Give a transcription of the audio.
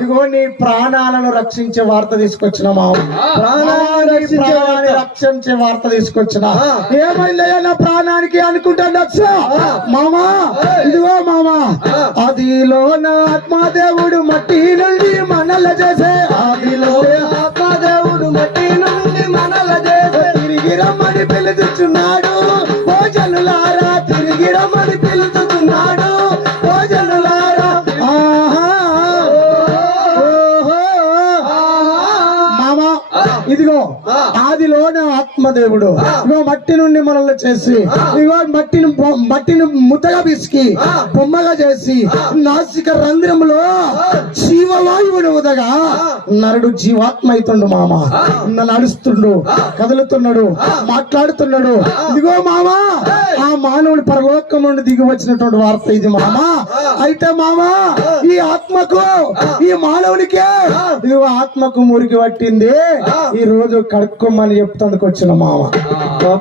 ఇగో నీ ప్రాణాలను రక్షించే వార్త తీసుకొచ్చిన మామ ప్రాణాలను రక్షించే వార్త. తీసుకొచ్చిన. ఏమైందయ్యా నా ప్రాణానికి అనుకుంటాడచ్చ ఆ. మామా. ఇదిగో మామా. అదిలో నా ఆత్మదేవుడు మట్టి నుండి మనల చేసే ఆదిలో ఆత్మదేవుడు మట్టి నుండి మనల చేసే తిరిగి రమ్మని పిలుచుచున్నాడు భోజనులారా తిరిగి రమ్మని పిలుచుచున్నాడు ఇదిగో ఆదిలో నా ఆత్మదేవుడు. ఇగో మట్టి నుండి మనల్ని చేసి ఇగో మట్టిని మట్టిని ముద్దగా పిసికి బొమ్మగా చేసి నాసిక రంధ్రములో జీవవాయువుని ఉదగా నరుడు జీవాత్మ అవుతుండు మామ నడుస్తుండు కదులుతున్నాడు మాట్లాడుతున్నాడు. ఇదిగో మామా. ఆ మానవుడు పరలోకం నుండి దిగి వచ్చినటువంటి వార్త ఇది మామా. అయితే మామా ఈ ఆత్మకు ఈ మానవునికే ఇది ఆత్మకు మురికి పట్టింది. ఈ రోజు కడుక్కోమని చెప్తందుకు వచ్చిన మామ.